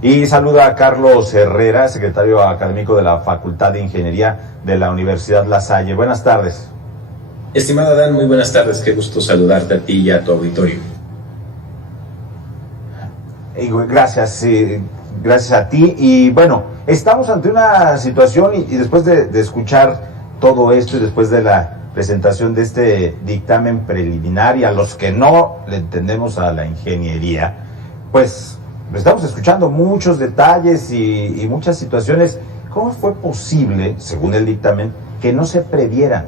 Y saluda a Carlos Herrera, secretario académico de la Facultad de Ingeniería de la Universidad La Salle. Buenas tardes. Estimado Adán, muy buenas tardes. Qué gusto saludarte a ti y a tu auditorio. Gracias, gracias a ti. Y bueno, estamos ante una situación y después de escuchar todo esto y después de la presentación de este dictamen preliminar y a los que no le entendemos a la ingeniería, pues estamos escuchando muchos detalles y muchas situaciones. ¿Cómo fue posible, según el dictamen, que no se previeran?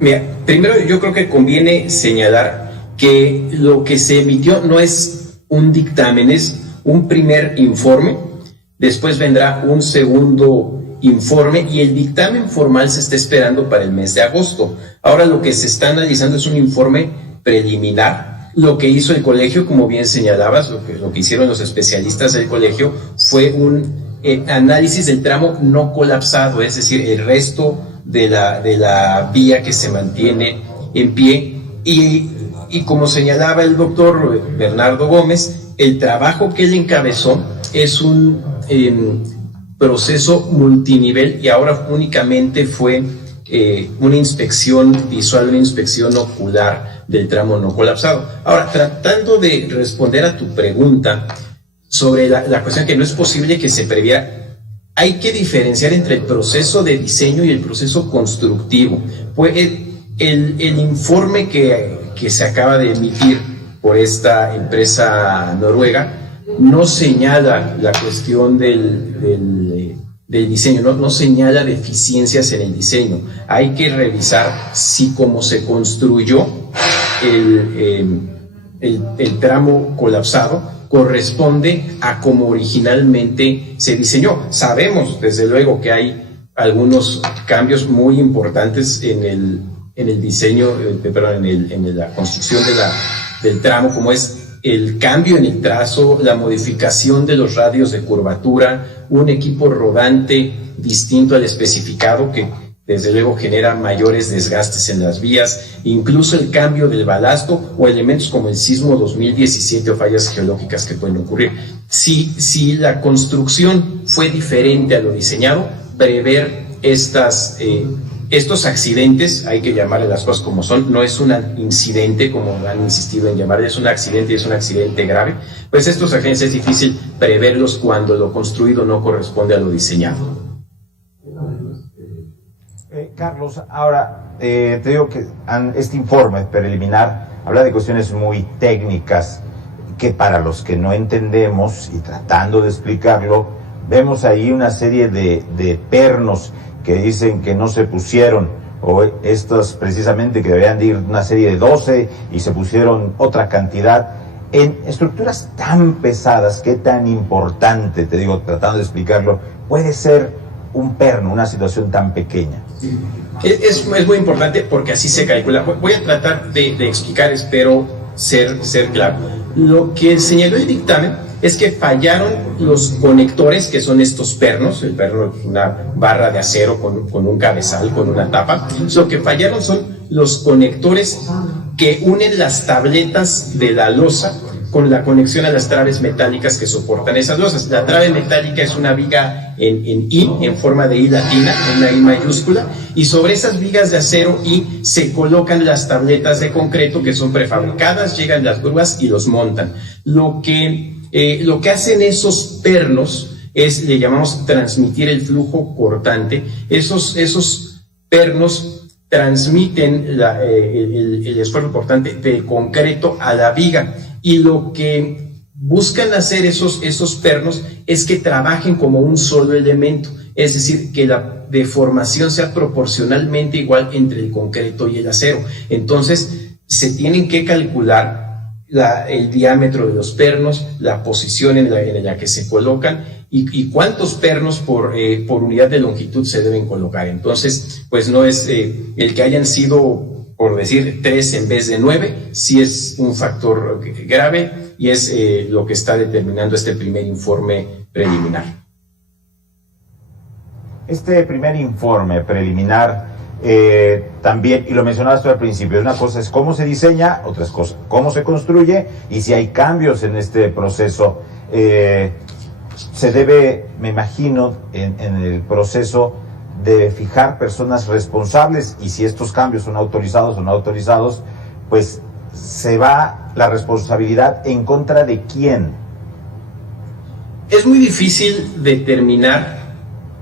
Mira, primero yo creo que conviene señalar que lo que se emitió no es un dictamen, es un primer informe, después vendrá un segundo informe y el dictamen formal se está esperando para el mes de agosto. Ahora lo que se está analizando es un informe preliminar. Lo que hizo el colegio, como bien señalabas, lo que hicieron los especialistas del colegio fue un análisis del tramo no colapsado, es decir, el resto de la vía que se mantiene en pie. Y como señalaba el doctor Bernardo Gómez, el trabajo que él encabezó es un proceso multinivel y ahora únicamente fue una inspección visual, una inspección ocular del tramo no colapsado. Ahora, tratando de responder a tu pregunta sobre la cuestión que no es posible que se previera, hay que diferenciar entre el proceso de diseño y el proceso constructivo. Pues el informe que se acaba de emitir por esta empresa noruega no señala la cuestión del diseño, no señala deficiencias en el diseño. Hay que revisar si como se construyó el tramo colapsado corresponde a como originalmente se diseñó. Sabemos desde luego que hay algunos cambios muy importantes en el diseño, en la construcción del tramo, como es el cambio en el trazo, la modificación de los radios de curvatura, un equipo rodante distinto al especificado que desde luego genera mayores desgastes en las vías, incluso el cambio del balasto o elementos como el sismo 2017 o fallas geológicas que pueden ocurrir. Si la construcción fue diferente a lo diseñado, prever estos accidentes, hay que llamarle las cosas como son, no es un incidente como han insistido en llamarle, es un accidente y es un accidente grave, pues estos accidentes es difícil preverlos cuando lo construido no corresponde a lo diseñado. Carlos, ahora te digo que este informe preliminar habla de cuestiones muy técnicas que para los que no entendemos y tratando de explicarlo, vemos ahí una serie de pernos que dicen que no se pusieron, o estos precisamente que deberían de ir una serie de 12 y se pusieron otra cantidad. En estructuras tan pesadas, ¿qué tan importante, te digo, tratando de explicarlo, puede ser un perno, una situación tan pequeña? Es muy importante porque así se calcula. Voy a tratar de explicar, espero ser claro. Lo que señaló el dictamen es que fallaron los conectores, que son estos pernos. El perno es una barra de acero con un cabezal, con una tapa. Lo que fallaron son los conectores que unen las tabletas de la losa con la conexión a las traves metálicas que soportan esas losas. La trave metálica es una viga en I, en forma de I latina, una I mayúscula, y sobre esas vigas de acero I se colocan las tabletas de concreto que son prefabricadas, llegan las grúas y los montan. Lo que hacen esos pernos le llamamos transmitir el flujo cortante. Esos pernos transmiten el esfuerzo cortante del concreto a la viga, y lo que buscan hacer esos pernos es que trabajen como un solo elemento, es decir, que la deformación sea proporcionalmente igual entre el concreto y el acero. Entonces se tienen que calcular el diámetro de los pernos, la posición en la que se colocan y cuántos pernos por unidad de longitud se deben colocar. Entonces, pues no es el que hayan sido, por decir, 3 en vez de 9, sí es un factor grave y es lo que está determinando este primer informe preliminar. Este primer informe preliminar también, y lo mencionabas tú al principio, una cosa es cómo se diseña, otra cosa cómo se construye, y si hay cambios en este proceso, se debe, me imagino, en el proceso de fijar personas responsables, y si estos cambios son autorizados o no autorizados, pues se va la responsabilidad en contra de quién. Es muy difícil determinar,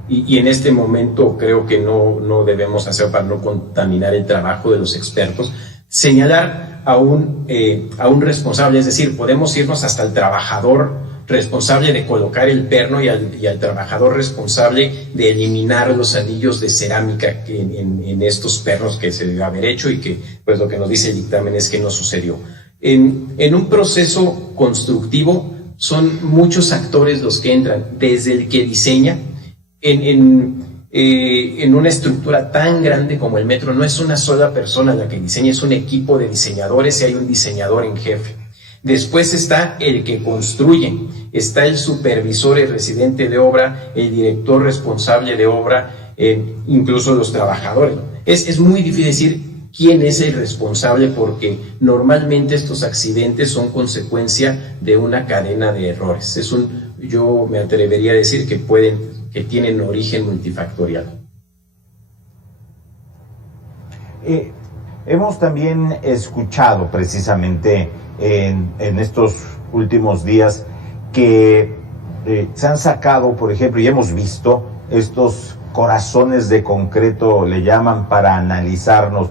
y en este momento creo que no debemos hacer para no contaminar el trabajo de los expertos, señalar a un responsable, es decir, podemos irnos hasta el trabajador responsable de colocar el perno y al trabajador responsable de eliminar los anillos de cerámica en estos pernos que se debe haber hecho y que pues lo que nos dice el dictamen es que no sucedió. En un proceso constructivo son muchos actores los que entran, desde el que diseña. En una estructura tan grande como el metro no es una sola persona la que diseña, es un equipo de diseñadores y hay un diseñador en jefe. Después está el que construye, está el supervisor, el residente de obra, el director responsable de obra, incluso los trabajadores. Es muy difícil decir quién es el responsable porque normalmente estos accidentes son consecuencia de una cadena de errores. Yo me atrevería a decir que tienen origen multifactorial. Hemos también escuchado precisamente en estos últimos días que se han sacado, por ejemplo, y hemos visto estos corazones de concreto, le llaman, para analizarnos.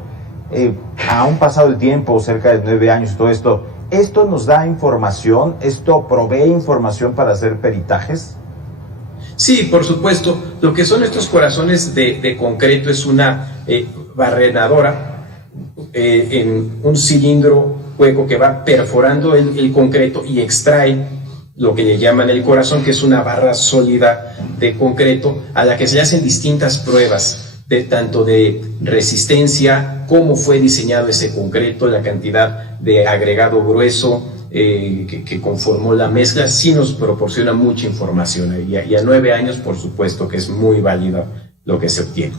Aún pasado el tiempo, cerca de 9 años, todo ¿esto nos da información? ¿Esto provee información para hacer peritajes? Sí, por supuesto. Lo que son estos corazones de concreto es una barrenadora en un cilindro hueco que va perforando el concreto y extrae lo que le llaman el corazón, que es una barra sólida de concreto a la que se le hacen distintas pruebas, tanto de resistencia, cómo fue diseñado ese concreto, la cantidad de agregado grueso que conformó la mezcla. Sí nos proporciona mucha información y a 9 años, por supuesto, que es muy válido lo que se obtiene.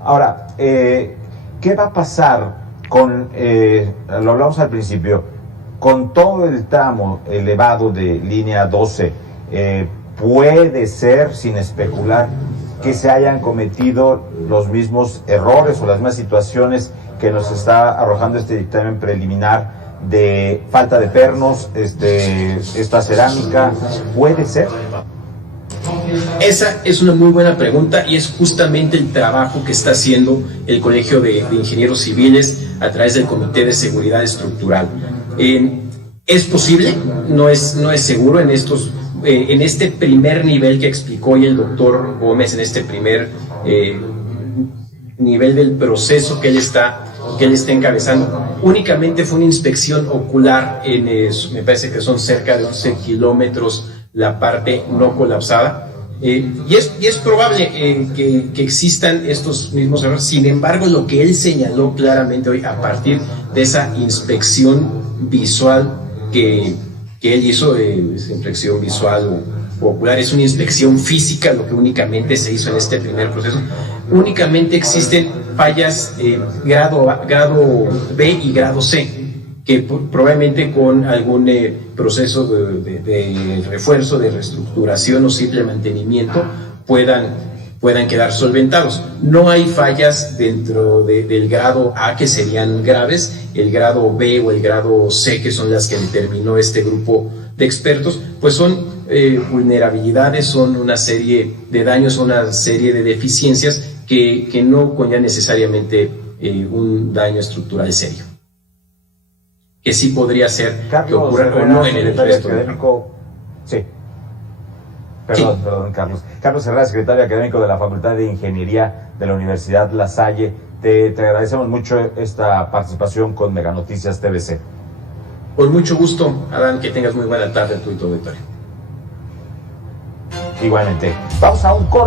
Ahora, ¿qué va a pasar con, lo hablamos al principio, con todo el tramo elevado de línea 12? Puede ser, sin especular, que se hayan cometido los mismos errores o las mismas situaciones que nos está arrojando este dictamen preliminar de falta de pernos, esta cerámica. ¿Puede ser? Esa es una muy buena pregunta y es justamente el trabajo que está haciendo el Colegio de Ingenieros Civiles a través del Comité de Seguridad Estructural. ¿Es posible? No es seguro en este primer nivel que explicó hoy el doctor Gómez, en este primer nivel del proceso que él está encabezando. Únicamente fue una inspección ocular me parece que son cerca de 11 kilómetros la parte no colapsada. Y es probable que existan estos mismos errores. Sin embargo, lo que él señaló claramente hoy, a partir de esa inspección visual que él hizo, esa inspección visual o ocular, es una inspección física, lo que únicamente se hizo en este primer proceso. Únicamente existen fallas grado B y grado C, que probablemente con algún proceso de refuerzo, de reestructuración o simple mantenimiento puedan quedar solventados. No hay fallas dentro del grado A que serían graves. El grado B o el grado C, que son las que determinó este grupo de expertos, pues son vulnerabilidades, son una serie de daños, una serie de deficiencias que no conllevan necesariamente un daño estructural serio, que sí podría ser Carlos, que ocurra o no en el resto académico. Sí. Perdón, Carlos. Carlos Herrera, secretario académico de la Facultad de Ingeniería de la Universidad La Salle. Te agradecemos mucho esta participación con Mega Noticias TVC. Con mucho gusto, Adán, que tengas muy buena tarde tú y tu auditorio. Igualmente. Vamos a un corte.